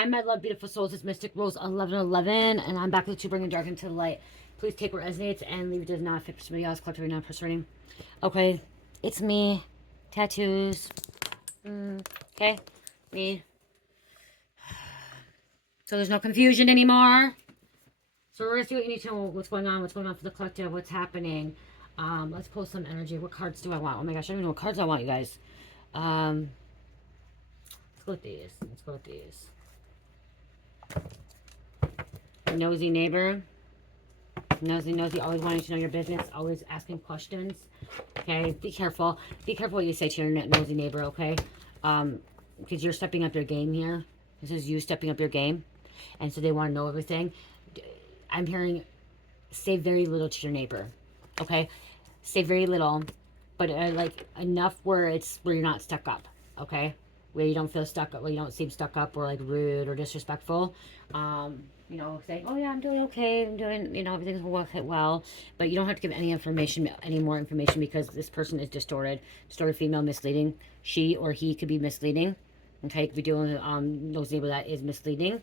Hi, my love, beautiful souls. It's Mystic Rose 1111, and I'm back with you, bringing dark into the light. Please take what resonates and leave it does not fit for somebody else. Collectively, not personally. Okay, it's me. Tattoos. Okay, me. So there's no confusion anymore. So we're gonna see what you need to know. What's going on? What's going on for the collective? What's happening? Let's pull some energy. What cards do I want? Oh my gosh, I don't even know what cards I want, you guys. Let's go with these. Let's go with these. Nosy neighbor. Nosy, always wanting to know your business, always asking questions. Okay, be careful. Be careful what you say to your nosy neighbor, okay? Because you're stepping up your game here. This is you stepping up your game. And so they want to know everything. I'm hearing say very little to your neighbor, okay? Say very little, but like enough where you're not stuck up, okay? Where you don't feel stuck up, where you don't seem stuck up or like rude or disrespectful. You know, saying, oh yeah, I'm doing okay, I'm doing, you know, everything's working well, but you don't have to give any information, any more information, because this person is distorted female, misleading. She or he could be misleading, okay? Could be doing those neighbor that is misleading,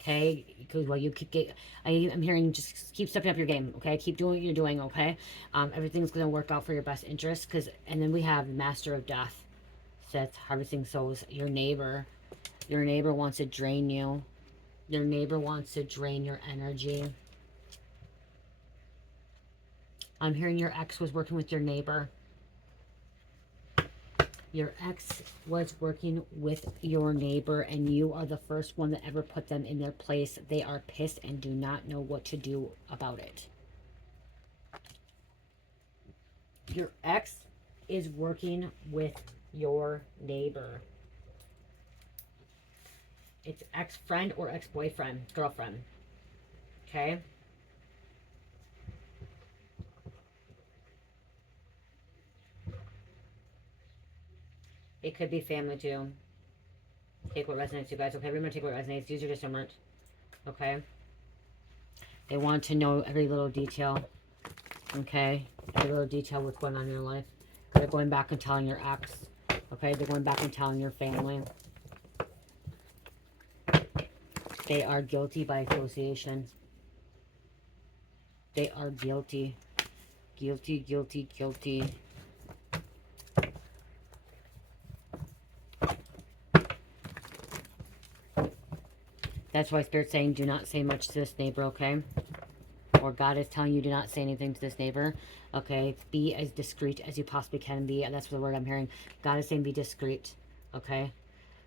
okay? Because well, you keep I'm hearing just keep stepping up your game, okay? Keep doing what you're doing, okay? Everything's gonna work out for your best interest, because and then we have Master of Death, Seth, harvesting souls. Your neighbor wants to drain you. Your neighbor wants to drain your energy. I'm hearing your ex was working with your neighbor. Your ex was working with your neighbor, and you are the first one that ever put them in their place. They are pissed and do not know what to do about it. Your ex is working with your neighbor. It's ex-friend or ex-boyfriend, girlfriend. Okay? It could be family too. Take what resonates, you guys. Okay, remember, take what resonates. Use your discernment. Okay? They want to know every little detail. Okay? Every little detail what's going on in your life. They're going back and telling your ex. Okay? They're going back and telling your family. They are guilty by association. They are guilty. Guilty, guilty, guilty. That's why Spirit's saying do not say much to this neighbor, okay? Or God is telling you do not say anything to this neighbor, okay? Be as discreet as you possibly can be. That's the word I'm hearing. God is saying be discreet, okay?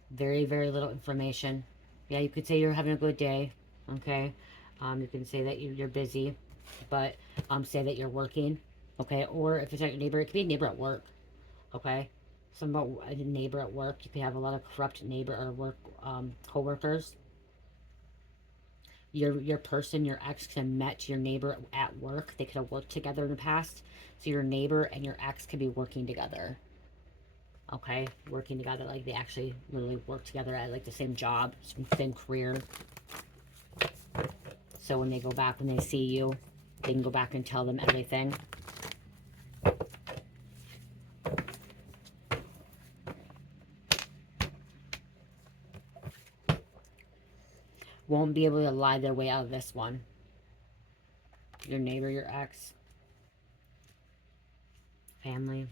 Very, very little information. Yeah, you could say you're having a good day, okay? You can say that you're busy, but say that you're working, okay? Or if it's not your neighbor, it could be a neighbor at work, okay? Some about a neighbor at work. You could have a lot of corrupt neighbor or work co-workers. Your person, your ex, could have met your neighbor at work. They could have worked together in the past. So your neighbor and your ex could be working together. Okay, working together, like they actually literally work together at like the same job, same career. So when they go back, when they see you, they can go back and tell them everything. Won't be able to lie their way out of this one. Your neighbor, your ex, family.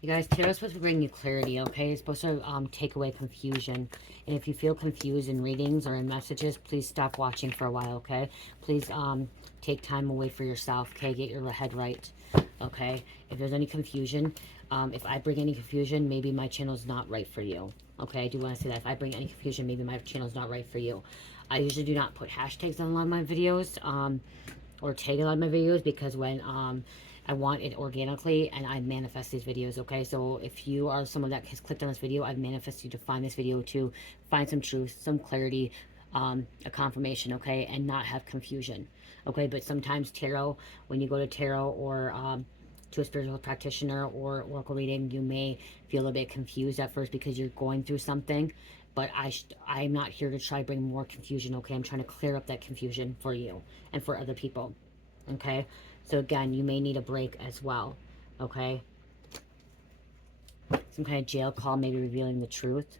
You guys, tarot's supposed to bring you clarity, okay? It's supposed to take away confusion. And if you feel confused in readings or in messages, please stop watching for a while, okay? Please take time away for yourself, okay? Get your head right, okay? If there's any confusion, if I bring any confusion, maybe my channel's not right for you, okay? I do want to say that. If I bring any confusion, maybe my channel's not right for you. I usually do not put hashtags on a lot of my videos, or tag a lot of my videos, because when I want it organically and I manifest these videos, okay? So if you are someone that has clicked on this video, I've manifested you to find this video, to find some truth, some clarity, a confirmation, okay? And not have confusion, okay? But sometimes tarot, when you go to tarot or to a spiritual practitioner or oracle reading, you may feel a bit confused at first because you're going through something. But I'm not here to try to bring more confusion, okay? I'm trying to clear up that confusion for you and for other people, okay? So again, you may need a break as well, okay? Some kind of jail call, maybe revealing the truth.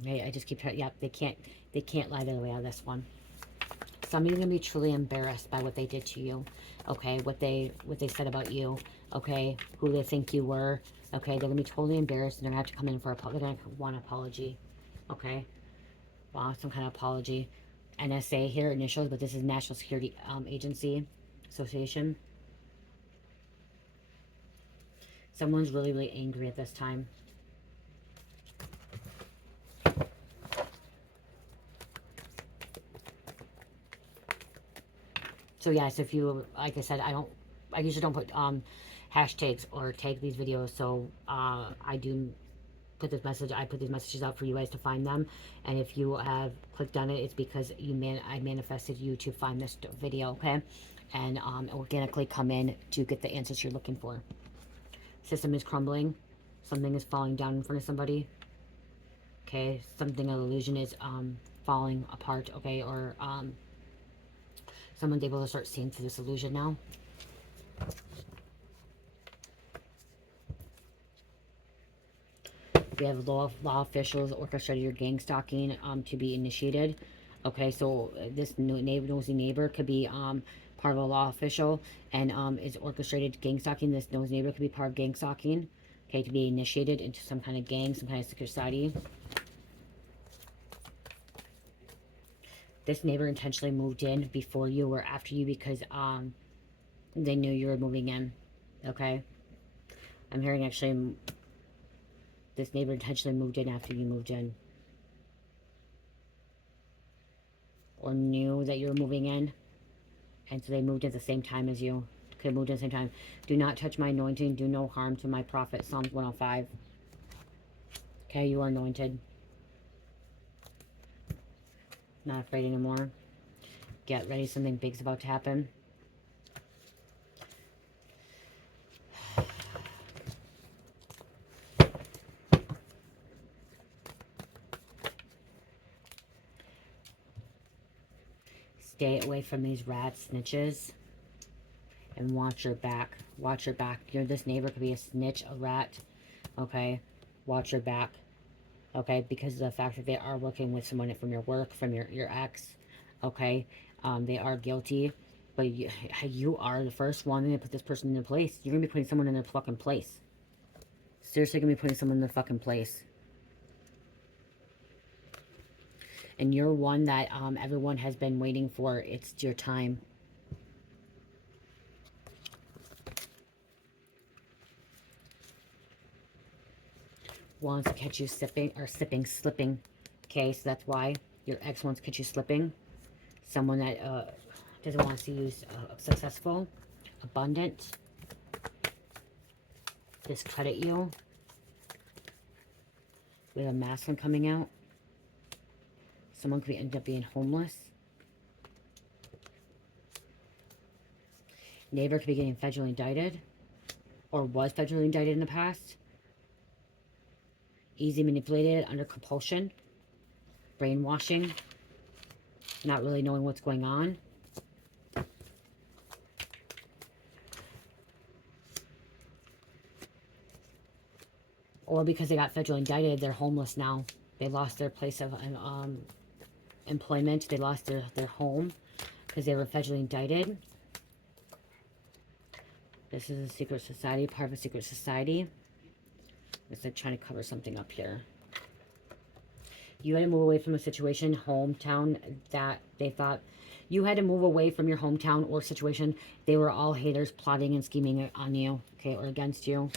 Okay, I just keep trying. Yep, they can't lie their way out of this one. Somebody's gonna be truly embarrassed by what they did to you. Okay, what they said about you. Okay, who they think you were. Okay, they're gonna be totally embarrassed, and they're gonna have to come in for they're gonna want an apology. Okay, some kind of apology. NSA here, initials, but this is National Security Agency Association. Someone's really, really angry at this time. So yes, if you, like I said, I usually don't put hashtags or tag these videos. So I do put this message. I put these messages out for you guys to find them. And if you have clicked on it, it's because I manifested you to find this video, okay? And organically come in to get the answers you're looking for. System is crumbling. Something is falling down in front of somebody. Okay, something, an illusion is falling apart. Okay, or someone's able to start seeing through this illusion now. We have law officials orchestrated your gang stalking to be initiated. Okay, so this nosy neighbor could be part of a law official and is orchestrated gang stalking. This nosy neighbor could be part of gang stalking. Okay, to be initiated into some kind of gang, some kind of secret society. This neighbor intentionally moved in before you or after you because they knew you were moving in. Okay, I'm hearing actually this neighbor intentionally moved in after you moved in. Or knew that you were moving in. And so they moved at the same time as you. Could have moved at the same time. Do not touch my anointing. Do no harm to my prophet. Psalms 105. Okay, you are anointed. Not afraid anymore. Get ready. Something big's about to happen. Stay away from these rat snitches. And watch your back. Watch your back. This neighbor could be a snitch, a rat. Okay? Watch your back. Okay? Because of the fact that they are working with someone from your work, from your ex. Okay? They are guilty. But you are the first one to put this person in their place. You're going to be putting someone in their fucking place. Seriously going to be putting someone in their fucking place. And you're one that everyone has been waiting for. It's your time. Wants to catch you slipping. Okay, so that's why your ex wants to catch you slipping. Someone that doesn't want to see you successful, abundant, discredit you. We have a masculine coming out. Someone could end up being homeless. Neighbor could be getting federally indicted. Or was federally indicted in the past. Easy manipulated, under compulsion. Brainwashing. Not really knowing what's going on. Or because they got federally indicted, they're homeless now. They lost their place of employment. They lost their home because they were federally indicted. This is a secret society, part of a secret society. It's like trying to cover something up here. You had to move away from a situation, hometown, that they thought you had to move away from your hometown or situation. They were all haters plotting and scheming on you, okay, or against you.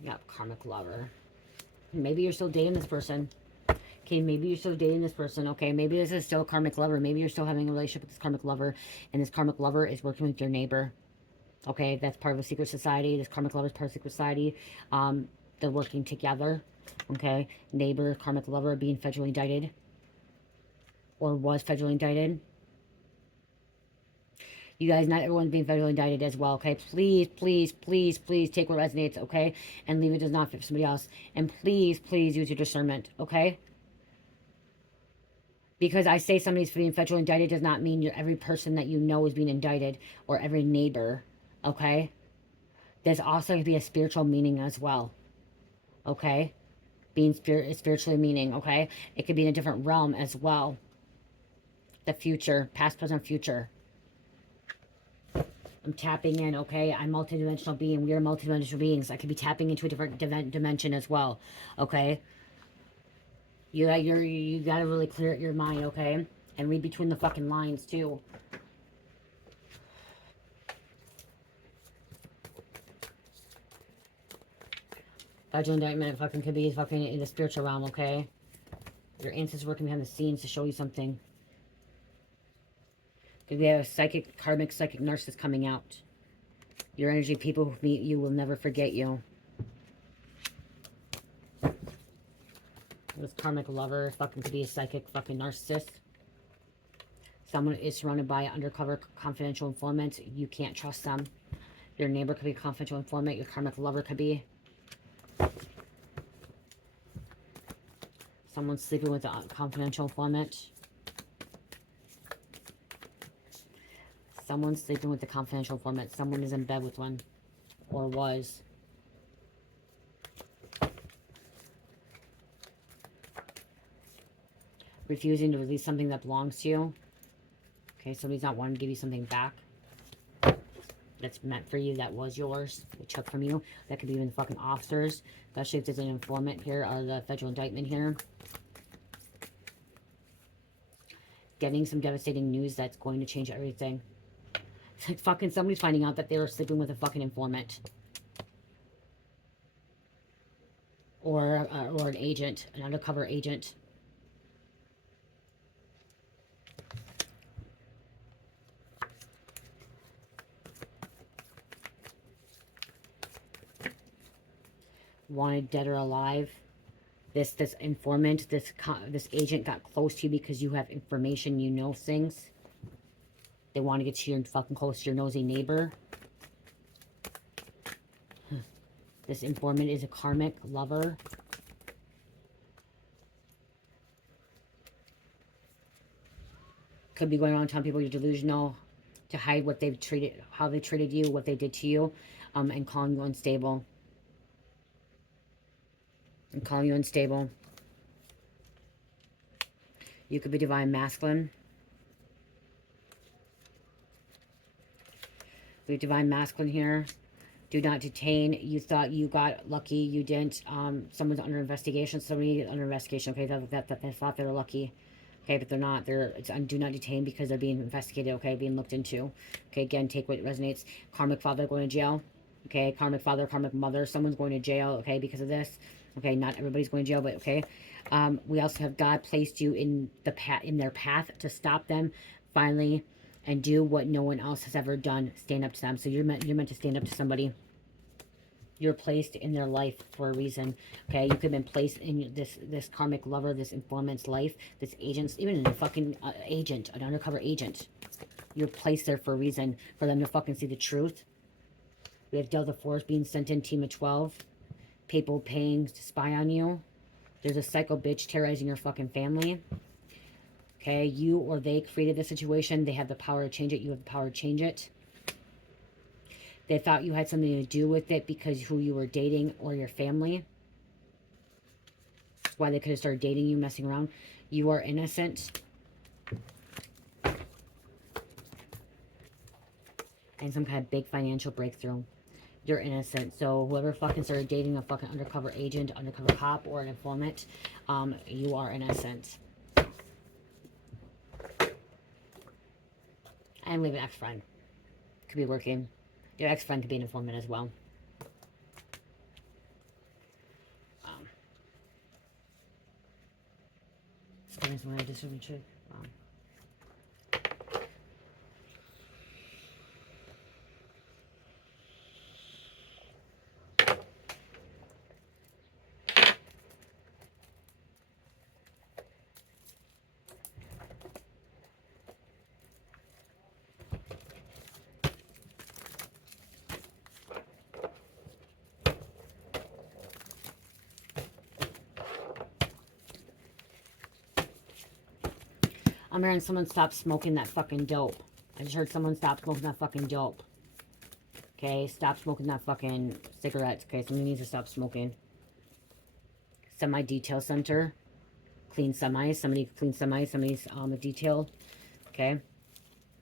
Yep, karmic lover. Maybe you're still dating this person. Okay, maybe you're still dating this person. Okay, maybe this is still a karmic lover. Maybe you're still having a relationship with this karmic lover, and this karmic lover is working with your neighbor. Okay, that's part of a secret society. This karmic lover is part of a secret society. They're working together. Okay, neighbor, karmic lover being federally indicted. Or was federally indicted. You guys, not everyone's being federally indicted as well, okay? Please, please, please, please take what resonates, okay? And leave it does not fit for somebody else. And please, please use your discernment, okay? Because I say somebody's being federally indicted does not mean every person that you know is being indicted, or every neighbor, okay? There's also going to be a spiritual meaning as well, okay? Being spiritually meaning, okay? It could be in a different realm as well. The future, past, present, future. I'm tapping in, okay? I'm multidimensional being. We are multidimensional beings. I could be tapping into a different dimension as well, okay? You gotta really clear your mind, okay? And read between the fucking lines, too. Federal indictment fucking could be fucking in the spiritual realm, okay? Your ancestors working behind the scenes to show you something. Because we have a psychic, karmic, psychic narcissist coming out. Your energy, people who meet you will never forget you. This karmic lover fucking could be a psychic fucking narcissist. Someone is surrounded by undercover confidential informants. You can't trust them. Your neighbor could be a confidential informant. Your karmic lover could be. Someone's sleeping with a confidential informant. Someone's sleeping with the confidential informant. Someone is in bed with one. Or was. Refusing to release something that belongs to you. Okay, somebody's not wanting to give you something back. That's meant for you. That was yours. They took from you. That could be even fucking officers. Especially if there's an informant here or the federal indictment here. Getting some devastating news that's going to change everything. It's like fucking somebody's finding out that they were sleeping with a fucking informant. Or an agent. An undercover agent. Wanted dead or alive. This informant, this agent got close to you because you have information, you know things. They want to get to your fucking close to your nosy neighbor. This informant is a karmic lover. Could be going around telling people you're delusional to hide what they've treated, how they treated you, what they did to you, and calling you unstable. And calling you unstable. You could be divine masculine. We have divine masculine here. Do not detain. You thought you got lucky. You didn't. Someone's under investigation. Somebody under investigation. Okay, that they thought they were lucky. Okay, but they're not. It's do not detain because they're being investigated. Okay, being looked into. Okay, again, take what resonates. Karmic father going to jail. Okay, karmic father, karmic mother. Someone's going to jail. Okay, because of this. Okay, not everybody's going to jail, but okay. We also have God placed you in their path to stop them finally and do what no one else has ever done. Stand up to them. So you're meant to stand up to somebody. You're placed in their life for a reason. Okay, you could have been placed in this karmic lover, this informant's life, this agent's, even a fucking agent, an undercover agent. You're placed there for a reason, for them to fucking see the truth. We have Delta Force being sent in, team of 12. People paying to spy on you. There's a psycho bitch terrorizing your fucking family. Okay, you or they created the situation. They have the power to change it. You have the power to change it. They thought you had something to do with it because who you were dating or your family. That's why they could have started dating you, messing around. You are innocent. And some kind of big financial breakthrough. You're innocent. So whoever fucking started dating a fucking undercover agent, undercover cop, or an informant, you are innocent. And we have an ex-friend. Could be working. Your ex-friend could be an informant as well. I'm hearing someone stop smoking that fucking dope. I just heard someone stop smoking that fucking dope. Okay, stop smoking that fucking cigarettes. Okay, somebody needs to stop smoking. Semi-detail center. Clean semis. Somebody clean semis. Somebody's a detail. Okay.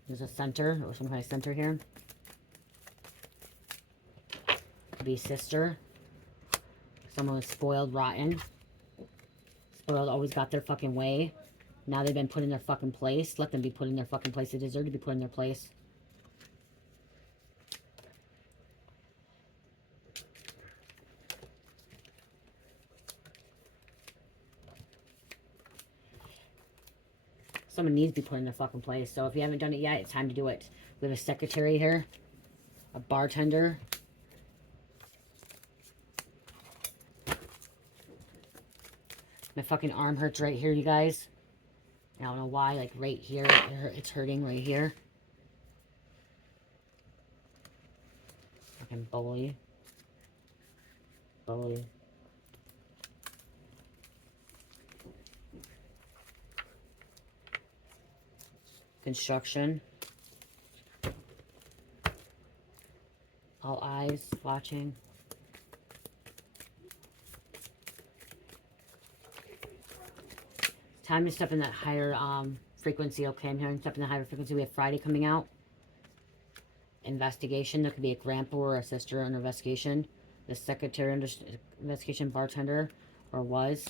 There's a center or some kind of center here. Could be sister. Someone was spoiled, rotten. Spoiled, always got their fucking way. Now they've been put in their fucking place. Let them be put in their fucking place. They deserve to be put in their place. Someone needs to be put in their fucking place. So if you haven't done it yet, it's time to do it. We have a secretary here. A bartender. My fucking arm hurts right here, you guys. I don't know why. Like right here. It's hurting right here. Fucking bully. Bully. Construction. All eyes watching. It's time to step in that higher frequency. Okay, I'm hearing step in the higher frequency. We have Friday coming out. Investigation. There could be a grandpa or a sister under investigation. The secretary under investigation, bartender, or was.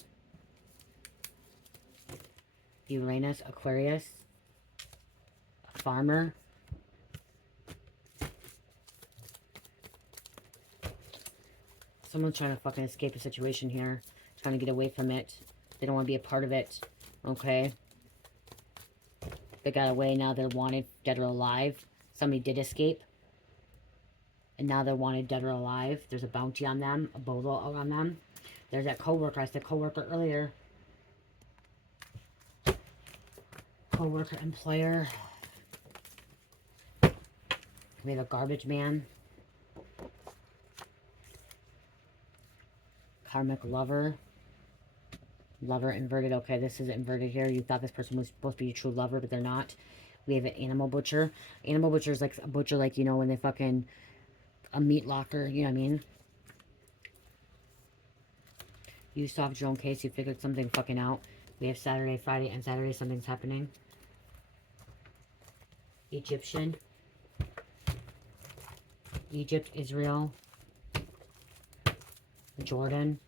Uranus, Aquarius. Farmer. Someone's trying to fucking escape a situation here. Trying to get away from it. They don't want to be a part of it. Okay. They got away. Now they're wanted dead or alive. Somebody did escape. And now they're wanted dead or alive. There's a bounty on them. A bolo on them. There's that co-worker. I said co-worker earlier. Co-worker, employer. We have a garbage man. Karmic lover. Lover inverted. Okay, this is inverted here. You thought this person was supposed to be a true lover, but they're not. We have an animal butcher. Animal butcher is like a butcher, like, you know, when they fucking... a meat locker, you know what I mean? You solved your own case. You figured something fucking out. We have Saturday, Friday, and Saturday. Something's happening. Egyptian. Egypt, Israel, Jordan.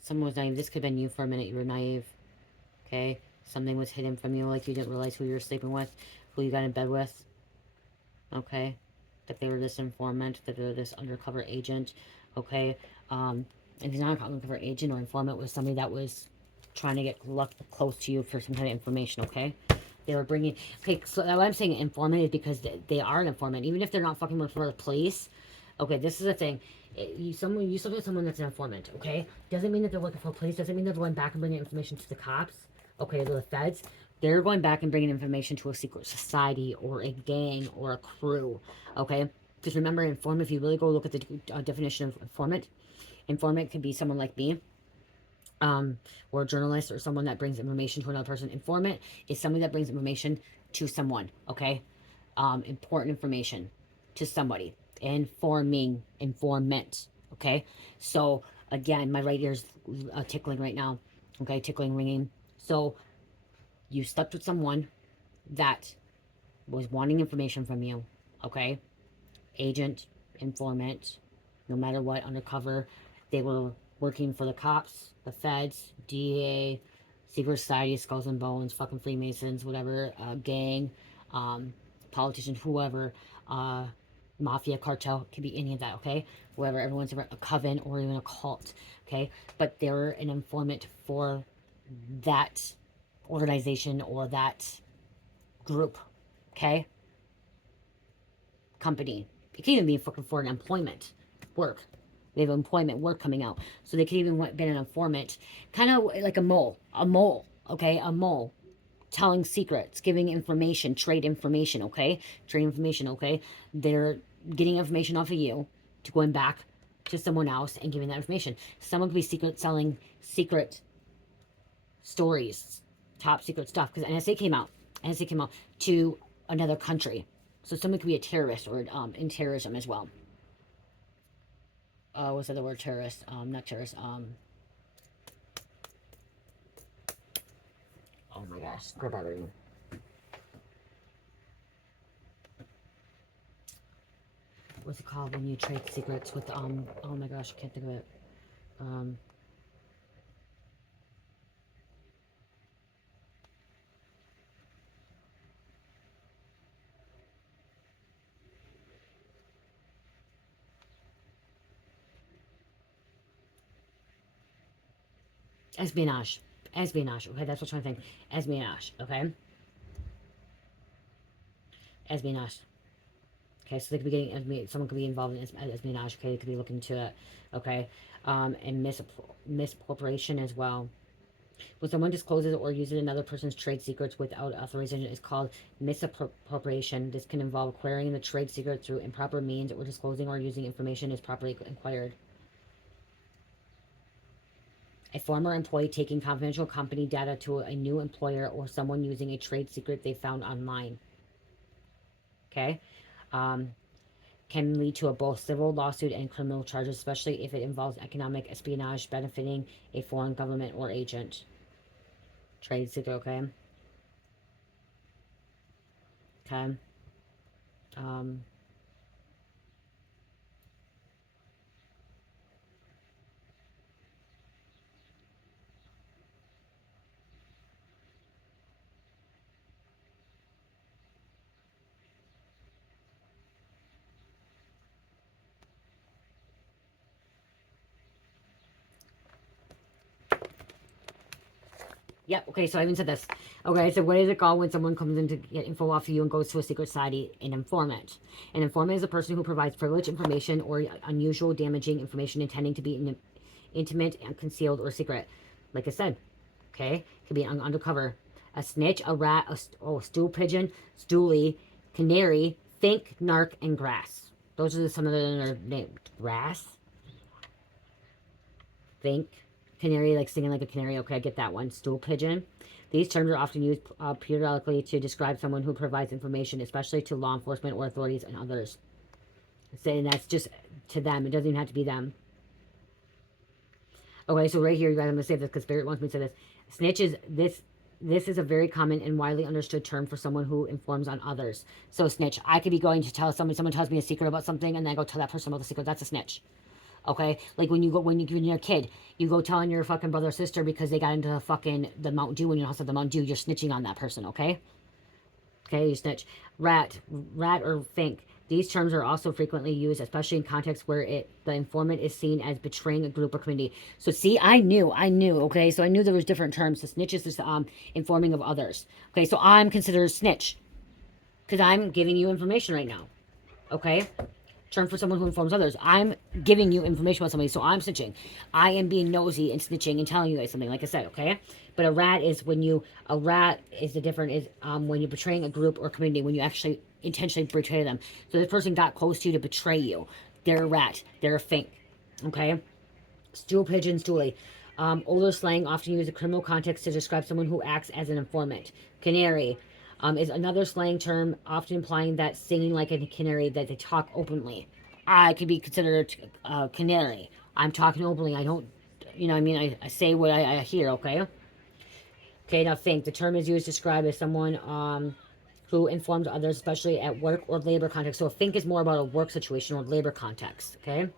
Someone was naive. This could have been you for a minute. You were naive. Okay? Something was hidden from you. Like you didn't realize who you were sleeping with. Who you got in bed with. Okay? That they were this informant. That they were this undercover agent. Okay? And if he's not an undercover agent or informant, was somebody that was trying to get close to you for some kind of information. Okay? They were bringing... Okay, so what I'm saying informant is because they are an informant. Even if they're not fucking working for the police. Okay, this is the thing. You look at someone that's an informant, okay? Doesn't mean that they're working for police. Doesn't mean they're going back and bringing information to the cops. Okay, to the feds. They're going back and bringing information to a secret society or a gang or a crew. Okay? Because remember, informant, if you really go look at the definition of informant, informant could be someone like me. Or a journalist or someone that brings information to another person. Informant is somebody that brings information to someone, okay? Important information to somebody. Informing, informant, okay? So, again, my right ear's tickling right now, okay? Tickling, ringing. So, you slept with someone that was wanting information from you, okay? Agent, informant, no matter what, undercover. They were working for the cops, the feds, DEA, secret society, skulls and bones, fucking Freemasons, whatever, gang, politician, whoever, mafia, cartel, could be any of that, okay? Whoever, everyone's a coven or even a cult, okay? But they're an informant for that organization or that group, okay? Company. It can even be fucking for an employment work. They have employment work coming out. So they could even been an informant. Kind of like a mole, okay? A mole. Telling secrets, giving information, trade information, okay? Trade information, okay? They're getting information off of you to going back to someone else and giving that information. Someone could be selling secret stories, top secret stuff, because NSA came out. NSA came out to another country. So someone could be a terrorist or in terrorism as well. What's the other word? Terrorist. Not terrorist. Oh my gosh, grab out of you. What's it called when you trade secrets with oh my gosh, I can't think of it. Espionage. Espionage. Okay, that's what I'm trying to think. Espionage. Okay. Espionage. Okay, so they could be getting, someone could be involved in espionage. Okay, they could be looking into it. Okay, and misappropriation as well. When someone discloses or uses another person's trade secrets without authorization, is called misappropriation. This can involve acquiring the trade secret through improper means or disclosing or using information is properly acquired. A former employee taking confidential company data to a new employer or someone using a trade secret they found online. Okay? Can lead to both civil lawsuit and criminal charges, especially if it involves economic espionage benefiting a foreign government or agent. Trade secret, okay? Okay. Yep, okay, so I even said this. Okay, so what is it called when someone comes in to get info off of you and goes to a secret society? An informant. An informant is a person who provides privileged information or unusual, damaging information intending to be intimate and concealed or secret. Like I said, okay, could be undercover. A snitch, a rat, a stool pigeon, stoolie, canary, fink, narc, and grass. Those are some of the names. Grass, fink, canary, like singing like a canary. Okay, I get that one. Stool pigeon. These terms are often used periodically to describe someone who provides information, especially to law enforcement or authorities and others. Saying that's just to them. It doesn't even have to be them. Okay, so right here, you guys, I'm going to say this because Spirit wants me to say this. Snitch is this. This is a very common and widely understood term for someone who informs on others. So snitch, I could be going to tell someone tells me a secret about something, and then I go tell that person about the secret. That's a snitch. Okay, like when you're a kid, you go telling your fucking brother or sister because they got into the Mountain Dew when you're outside the Mountain Dew. You're snitching on that person. Okay. Okay, you snitch. Rat or fink. These terms are also frequently used, especially in contexts where the informant is seen as betraying a group or community. So see, I knew, okay? So I knew there was different terms. So snitch is just informing of others. Okay, so I'm considered a snitch because I'm giving you information right now. Okay? Term for someone who informs others. I'm giving you information about somebody, so I'm snitching. I am being nosy and snitching and telling you guys something, like I said, okay? But a rat is when you're betraying a group or community, when you actually intentionally betray them. So this person got close to you to betray you. They're a rat. They're a fink. Okay? Stool pigeon, stoolie. Older slang often used in criminal context to describe someone who acts as an informant. Canary is another slang term, often implying that singing like a canary, that they talk openly. I could be considered a canary. I'm talking openly. I don't, I say what I hear, okay? Okay, now think. The term is used to describe as someone who informs others, especially at work or labor context. So a think is more about a work situation or labor context, okay?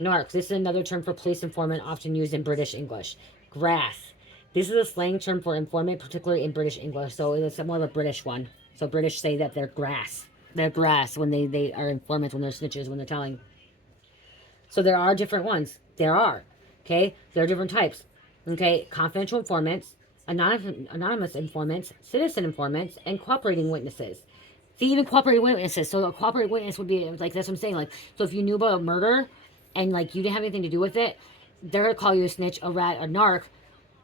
Narc. This is another term for police informant, often used in British English. Grass. This is a slang term for informant, particularly in British English. So it's more of a British one. So British say that they're grass. They're grass when they are informants, when they're snitches, when they're telling. So there are different ones. There are. Okay? There are different types. Okay? Confidential informants, anonymous informants, citizen informants, and cooperating witnesses. See, even cooperating witnesses. So a cooperating witness would be, like, that's what I'm saying. Like, so if you knew about a murder and, like, you didn't have anything to do with it, they're going to call you a snitch, a rat, a narc,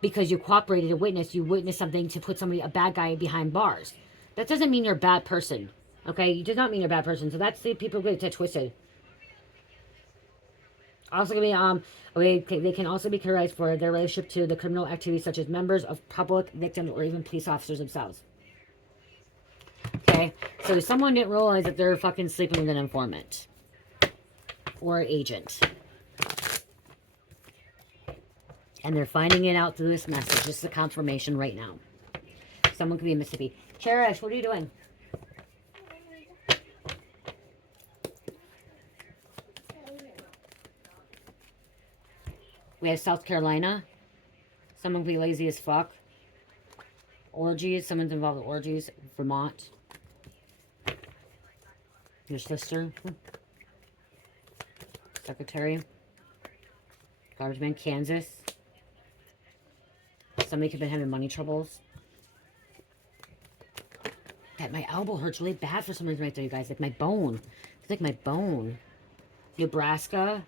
because you cooperated a witness. You witnessed something to put a bad guy behind bars. That doesn't mean you're a bad person. Okay? It does not mean you're a bad person. So that's, see, people get that twisted. Also gonna be they can also be criticized for their relationship to the criminal activities such as members of public, victims, or even police officers themselves. Okay, so someone didn't realize that they're fucking sleeping with an informant or an agent, and they're finding it out through this message. This is a confirmation right now. Someone could be in Mississippi. Cherish, what are you doing? We have South Carolina. Someone could be lazy as fuck. Orgies. Someone's involved with orgies. Vermont. Your sister. Secretary. Garbage man. Kansas. Somebody could have been having money troubles. God, my elbow hurts really bad for some reason right there, you guys. Like my bone. It's like my bone. Nebraska.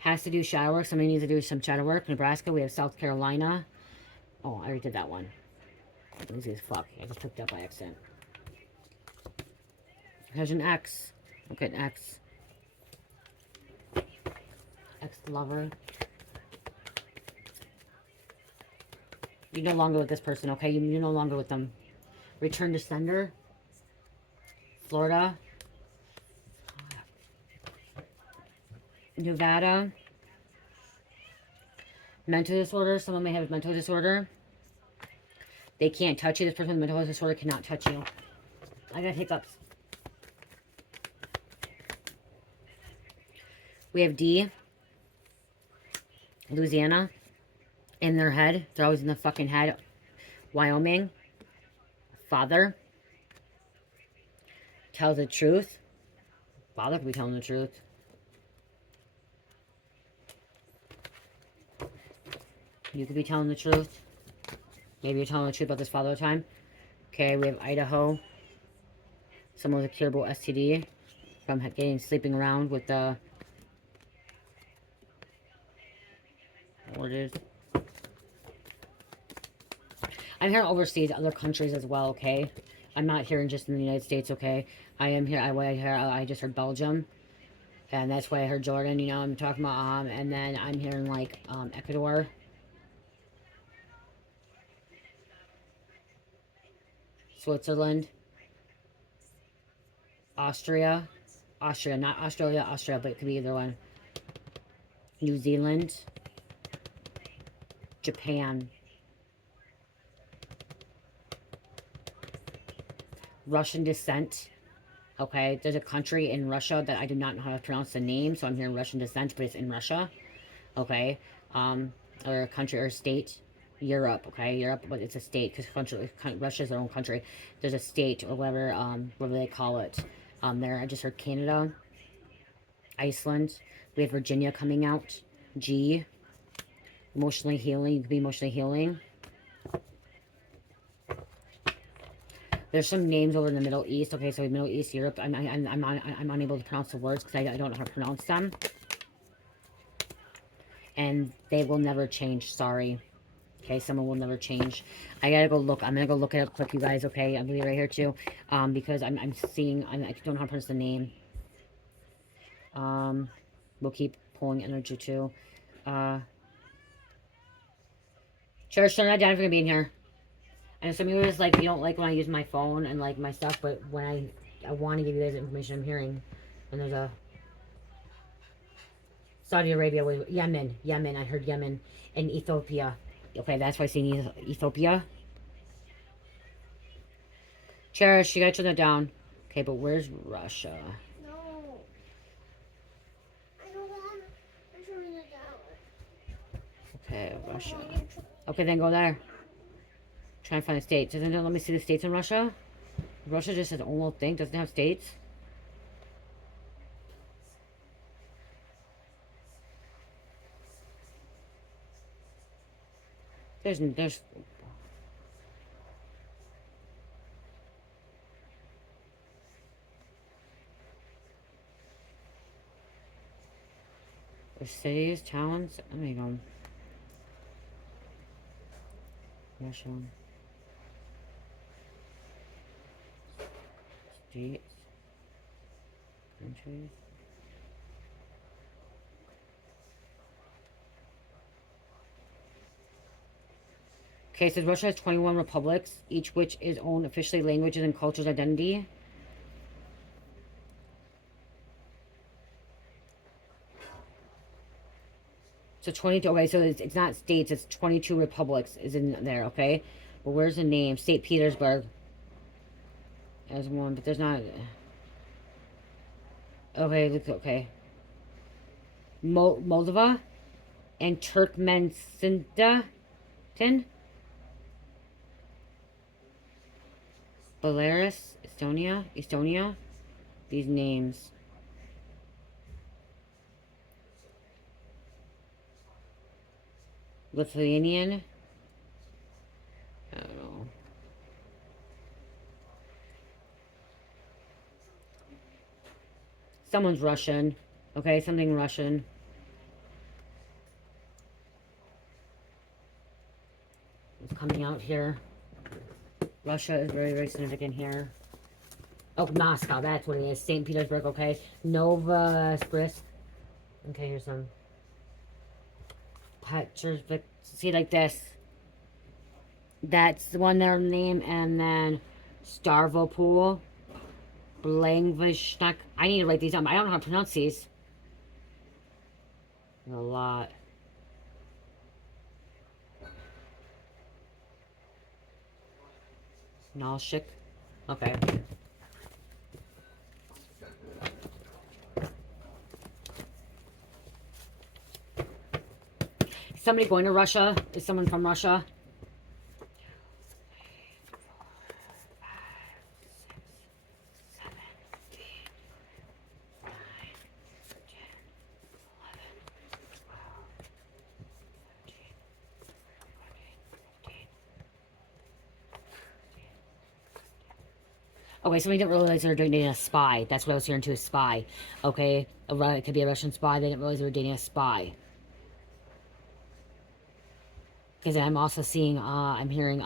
Has to do shadow work. Somebody needs to do some shadow work. Nebraska. We have South Carolina. Oh, I already did that one. Easy as fuck. I just took that by accident. There's an X. Okay, an X. Ex-lover. You're no longer with this person, okay? You're no longer with them. Return to sender. Florida. Nevada. Mental disorder. Someone may have a mental disorder. They can't touch you. This person with mental disorder cannot touch you. I got hiccups. We have D. Louisiana. In their head. They're always in the fucking head. Wyoming. Father. Tells the truth. Father could be telling the truth. You could be telling the truth. Maybe you're telling the truth about this father time. Okay, we have Idaho. Someone with a curable STD from sleeping around with the... What it is. I'm hearing overseas, other countries as well, okay? I'm not hearing just in the United States, okay? I am here, I just heard Belgium. And that's why I heard Jordan, you know, I'm talking about, and then I'm hearing, like, Ecuador. Switzerland. Austria, not Australia, Austria, but it could be either one. New Zealand. Japan. Russian descent. Okay, there's a country in Russia that I do not know how to pronounce the name, so I'm hearing Russian descent, but it's in Russia. Okay, or a country or state. Europe, okay, Europe, but it's a state because Russia's their own country. There's a state or whatever they call it. There, I just heard Canada, Iceland. We have Virginia coming out. G. Emotionally healing. You could be emotionally healing. There's some names over in the Middle East. Okay, so Middle East, Europe. I'm unable to pronounce the words because I don't know how to pronounce them. And they will never change. Sorry. Okay, someone will never change. I gotta go look. I'm gonna go look it up quick, you guys. Okay, I'll be right here too. Because I'm seeing. I don't know how to pronounce the name. We'll keep pulling energy too. Cherish, turn that down if you're gonna be in here. And some of you is like, you don't like when I use my phone and like my stuff, but when I want to give you guys information I'm hearing. And there's a Saudi Arabia with Yemen. I heard Yemen and Ethiopia. Okay, that's why I see Ethiopia. Cherish, you gotta turn that down. Okay, but where's Russia? No. I don't want to turn it down. Okay, Russia. Okay, then go there. Try and find the states. Doesn't it let me see the states in Russia? Russia just has its own little thing. Doesn't have states. There's cities, towns. Let me go. Russia. States. Countries. Okay, it says Russia has 21 republics, each which is own officially languages and cultures identity. So 22, okay, so it's not states, it's 22 republics is in there, okay? But where's the name? St. Petersburg. As one, but there's not... Okay, look, okay. Moldova and Turkmenistan. Belarus, Estonia. These names. Lithuanian. I don't know. Someone's Russian. Okay, something Russian. It's coming out here. Russia is very, very significant here. Oh, Moscow, that's what it is. St. Petersburg, okay. Novosibirsk. Okay, here's some. Petersburg. See, like this. That's the one their name. And then Stavropol. Blangvishnak. I need to write these down. I don't know how to pronounce these. A lot. Nalshik. Okay. Is somebody going to Russia? Is someone from Russia? 2, 3, 4, 5, 6, 7, 8, 9, 10, 11, 12, 13, 14, 15. Okay, somebody didn't realize they were dating a spy. That's what I was hearing too, a spy. Okay, it could be a Russian spy. They didn't realize they were dating a spy. Because I'm also seeing, I'm hearing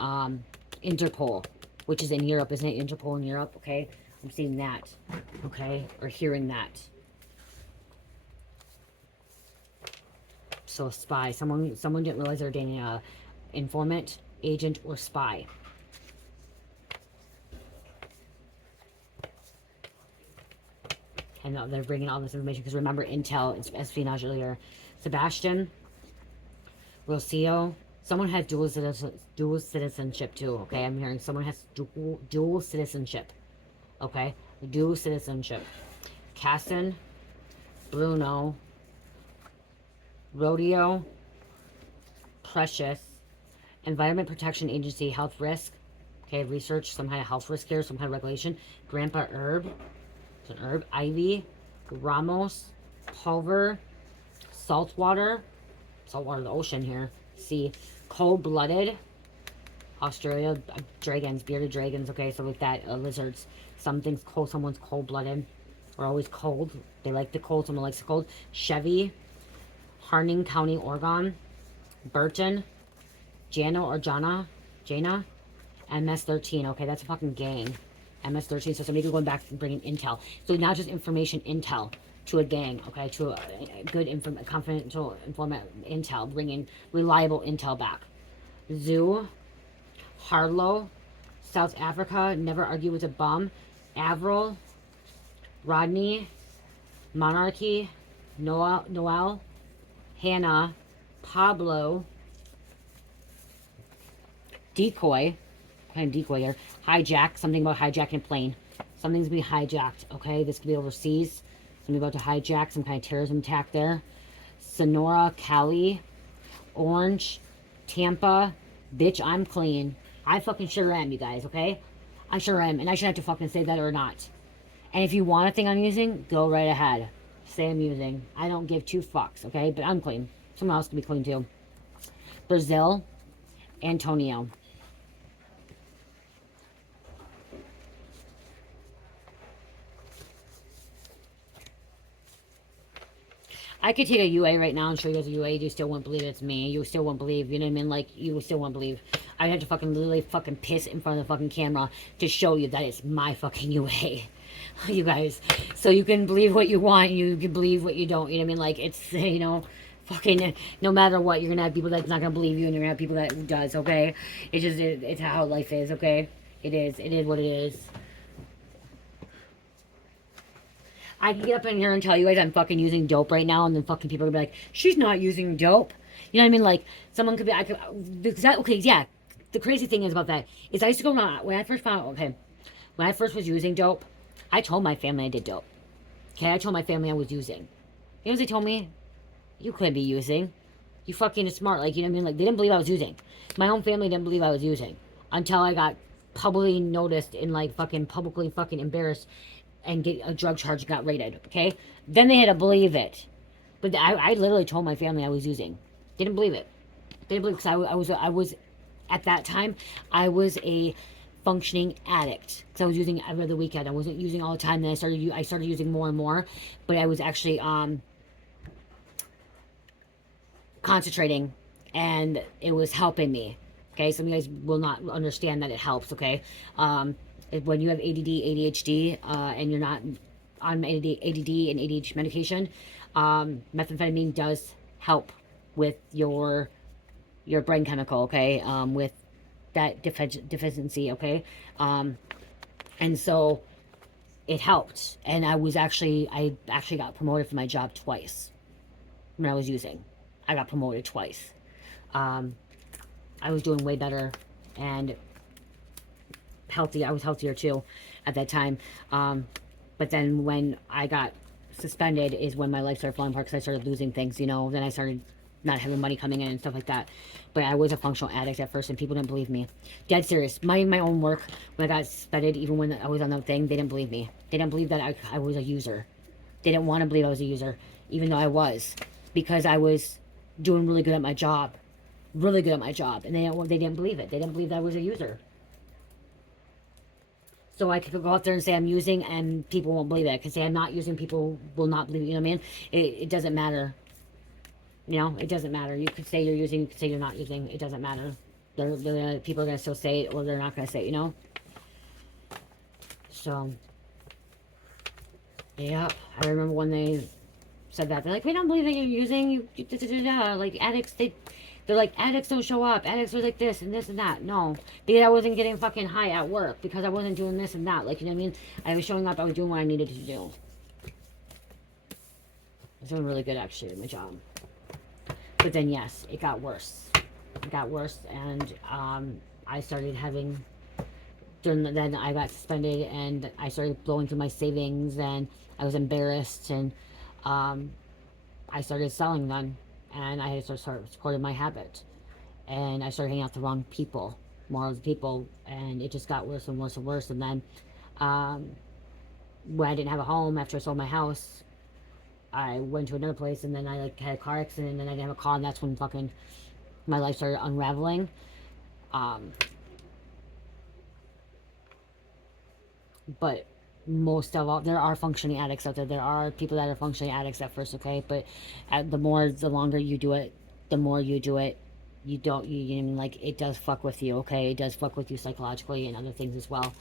Interpol, which is in Europe, isn't it? Interpol in Europe, okay? I'm seeing that, okay? Or hearing that. So a spy. Someone didn't realize they were dating a informant, agent, or spy. And they're bringing all this information because remember intel, it's espionage earlier. Sebastian, Rocio, someone has dual citizenship too. Okay, I'm hearing someone has dual citizenship. Okay, dual citizenship. Casson, Bruno, Rodeo, Precious, Environment Protection Agency, health risk. Okay, research, some kind of health risk here, some kind of regulation. Grandpa Herb. It's an herb. Ivy, Ramos, Pulver, Saltwater, the ocean here. Sea, Cold-Blooded, Australia, dragons, bearded dragons. Okay, so with that, lizards. Something's cold, someone's cold-blooded, or always cold. They like the cold, someone likes the cold. Chevy, Harding County, Oregon, Burton, Jana or Jana, MS-13. Okay, that's a fucking gang. MS-13, so somebody going back and bringing intel. So not just information, intel to a gang, okay, to a good, confidential informant intel, bringing reliable intel back. Zoo, Harlow, South Africa, never argue with a bum. Avril, Rodney, Monarchy, Noel, Hannah, Pablo, Decoy, kind of decoy here. Hijack, something about hijacking a plane. Something's gonna be hijacked, okay? This could be overseas. Something about to hijack, some kind of terrorism attack there. Sonora, Cali, Orange, Tampa. Bitch, I'm clean. I fucking sure am, you guys, okay? I sure am, and I should have to fucking say that or not. And if you want a thing I'm using, go right ahead. Say I'm using. I don't give two fucks, okay? But I'm clean. Someone else can be clean too. Brazil, Antonio. I could take a UA right now and show you guys a UA. You still won't believe it's me. You still won't believe. You know what I mean? Like, you still won't believe. I have to fucking literally fucking piss in front of the fucking camera to show you that it's my fucking UA. You guys. So you can believe what you want. You can believe what you don't. You know what I mean? Like, it's, you know, Fucking, no matter what, you're gonna have people that's not gonna believe you, and you're gonna have people that does, okay? It's just, it's how life is, okay? It is what it is. I can get up in here and tell you guys I'm fucking using dope right now, and then fucking people are gonna be like, she's not using dope. You know what I mean? Like, someone could be, okay, yeah. The crazy thing is about that is I used to go around, when I first found out, okay, when I first was using dope, I told my family I did dope. Okay, I told my family I was using. You know what they told me? You couldn't be using. You fucking smart. Like, you know what I mean? Like, they didn't believe I was using. My own family didn't believe I was using. Until I got publicly noticed and, like, fucking publicly fucking embarrassed and get a drug charge and got raided. Okay? Then they had to believe it. But I literally told my family I was using. They didn't believe it. They didn't believe it because I was, at that time, I was a functioning addict. Because I was using every other weekend. I wasn't using all the time. Then I started using more and more. But I was actually, concentrating, and it was helping me. Okay, some of you guys will not understand that it helps. Okay, when you have ADD, ADHD, and you're not on ADD and ADHD medication, methamphetamine does help with your brain chemical. Okay, with that deficiency. Okay, and so it helped, and I actually got promoted for my job twice when I was using. I got promoted twice. I was doing way better and healthy. I was healthier too at that time. But then when I got suspended is when my life started falling apart because I started losing things, you know. Then I started not having money coming in and stuff like that. But I was a functional addict at first, and people didn't believe me. Dead serious. My own work, when I got suspended, even when I was on that thing, they didn't believe me. They didn't believe that I was a user. They didn't want to believe I was a user, even though I was. Because I was doing really good at my job, and they didn't believe it. They didn't believe that I was a user. So I could go out there and say I'm using, and people won't believe it. I could say I'm not using, people will not believe it. You know what I mean? It doesn't matter. You know, it doesn't matter. You could say you're using, you could say you're not using. It doesn't matter. People are gonna still say it, or they're not gonna say it. You know. So, yeah, I remember when they said that. They're like, we don't believe that you're using, like addicts, they're like, addicts don't show up, addicts are like this and that. No, because I wasn't getting fucking high at work, because I wasn't doing this and that, like, you know what I mean? I was showing up, I was doing what I needed to do. I was doing really good actually at my job. But then yes, it got worse. And I started having, then I got suspended, and I started blowing through my savings, and I was embarrassed, and I started selling them, and I had to start supporting my habit, and I started hanging out with the wrong people, more of the people, and it just got worse and worse and worse. And then when I didn't have a home after I sold my house, I went to another place, and then I like had a car accident, and then I didn't have a car, and that's when fucking my life started unraveling. But most of all, there are functioning addicts out there. There are people that are functioning addicts at first, okay? But the longer you do it, the more you do it, you know, like, it does fuck with you, okay? It does fuck with you psychologically and other things as well.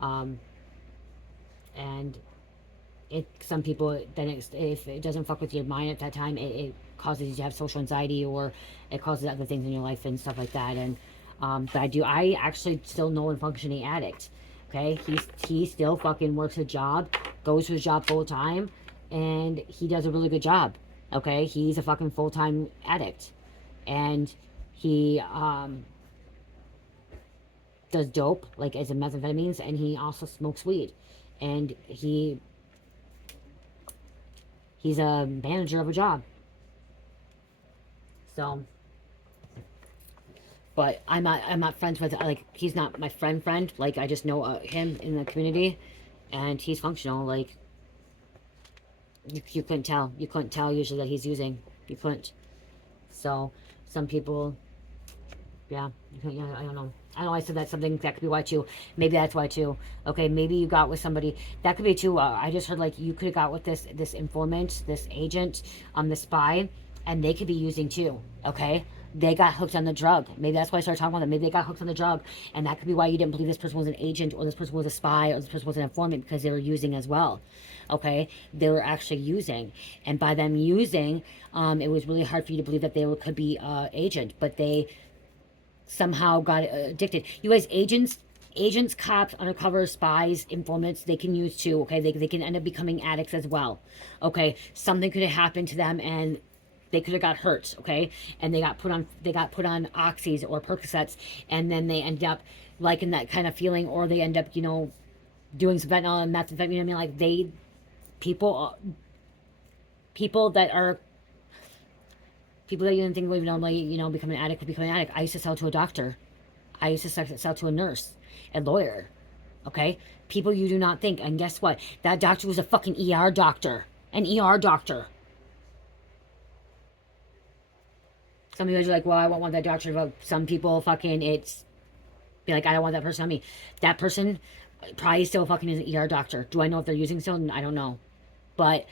And some people, then if it doesn't fuck with your mind at that time, it causes you to have social anxiety, or it causes other things in your life and stuff like that. And but I actually still know a functioning addict. Okay, he still fucking works a job, goes to his job full time, and he does a really good job. Okay, he's a fucking full-time addict, and he does dope, like as in methamphetamines, and he also smokes weed, and he's a manager of a job. So, but I'm not friends with, like, he's not my friend. Like, I just know him in the community, and he's functional. Like, you couldn't tell. You couldn't tell usually that he's using. You couldn't. So, some people, yeah, I don't know. I know I said that something that could be why too. Maybe that's why too. Okay, maybe you got with somebody. That could be too. I just heard, like, you could have got with this informant, this agent, the spy, and they could be using too. Okay, they got hooked on the drug. Maybe that's why I started talking about that. Maybe they got hooked on the drug, and that could be why you didn't believe this person was an agent, or this person was a spy, or this person was an informant, because they were using as well. Okay, they were actually using, and by them using, it was really hard for you to believe that they could be agent, but they somehow got addicted. You guys, agents, cops, undercover spies, informants, they can use too. Okay, they can end up becoming addicts as well. Okay, something could have happened to them and they could have got hurt. Okay, and they got put on oxys or Percocets, and then they end up liking that kind of feeling, or they end up, you know, doing some fentanyl and methamphetamine. You know what I mean? Like people that are people that you didn't think would normally, you know, become an addict would become an addict. I used to sell to a doctor. I used to sell to a nurse, a lawyer. Okay? People you do not think. And guess what? That doctor was a fucking ER doctor. An ER doctor. Some of you guys are like, well, I won't want that doctor. But some people fucking, it's, be like, I don't want that person on me. That person probably still fucking is an ER doctor. Do I know if they're using still? I don't know. But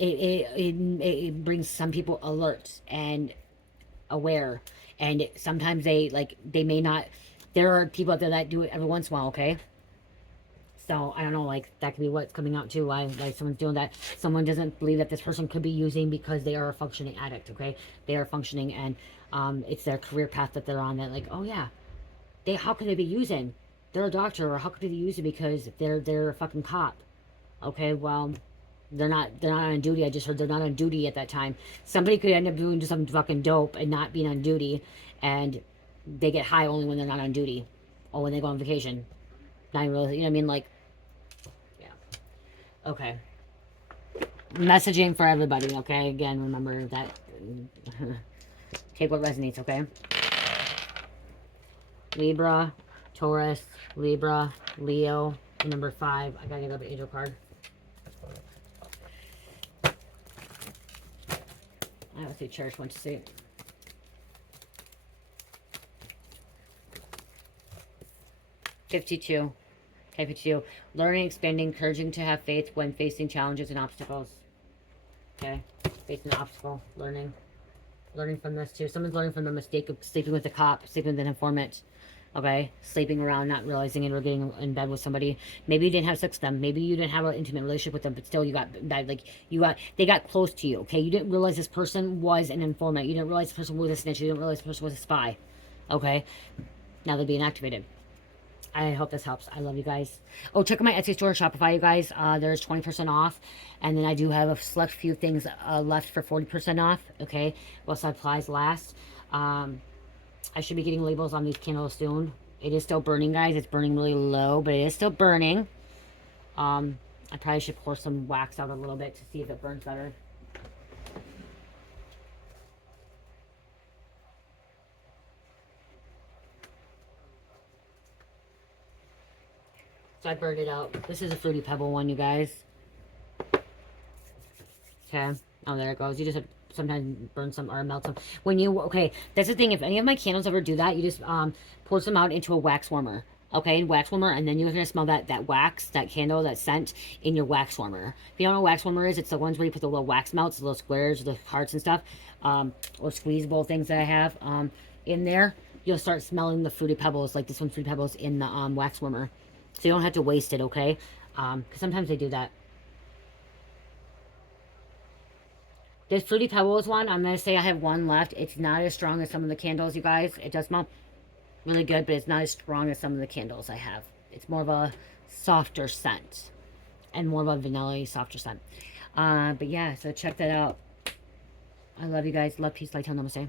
it brings some people alert and aware, and sometimes they may not. There are people out there that do it every once in a while. Okay, so I don't know, like that could be what's coming out too. Why like someone's doing that. Someone doesn't believe that this person could be using because they are a functioning addict. Okay, they are functioning, and it's their career path that they're on. That like, oh yeah, how could they be using? They're a doctor, or how could they be using because they're a fucking cop? Okay, well. They're not on duty. I just heard they're not on duty at that time. Somebody could end up doing some fucking dope and not being on duty, and they get high only when they're not on duty, or when they go on vacation. Not even really, you know what I mean? Like, yeah. Okay. Messaging for everybody, okay? Again, remember that. Take what resonates, okay? Libra, Taurus, Libra, Leo, number 5. I gotta get another angel card. I don't see Cherish wants to see. $52. Okay, 52. Learning, expanding, encouraging to have faith when facing challenges and obstacles. Okay, facing an obstacle, learning from this too. Someone's learning from the mistake of sleeping with a cop, sleeping with an informant. Okay, sleeping around, not realizing it, or getting in bed with somebody. Maybe you didn't have sex with them. Maybe you didn't have an intimate relationship with them, but still you got that, like they got close to you. Okay, you didn't realize this person was an informant. You didn't realize this person was a snitch. You didn't realize this person was a spy. Okay, now they're being activated. I hope this helps. I love you guys. Oh, check out my Etsy store, Shopify, you guys. There's 20% off. And then I do have a select few things left for 40% off. Okay, while supplies last. I should be getting labels on these candles soon. It is still burning, guys. It's burning really low, but it is still burning. I probably should pour some wax out a little bit to see if it burns better. So I burned it out. This is a Fruity Pebble one, you guys. Okay. Oh, there it goes. You just have sometimes burn some or melt some. When you, okay, that's the thing. If any of my candles ever do that, you just pour some out into a wax warmer. Okay, wax warmer, and then you're going to smell that wax, that candle, that scent in your wax warmer. If you don't know what wax warmer is, it's the ones where you put the little wax melts, the little squares, the hearts and stuff, or squeezable things that I have in there. You'll start smelling the Fruity Pebbles, like this one, Fruity Pebbles in the wax warmer. So you don't have to waste it, okay? Because sometimes they do that. This Fruity Pebbles one, I'm going to say I have one left. It's not as strong as some of the candles, you guys. It does smell really good, but it's not as strong as some of the candles I have. It's more of a softer scent. And more of a vanilla-y, softer scent. But yeah, so check that out. I love you guys. Love, peace, light, namaste.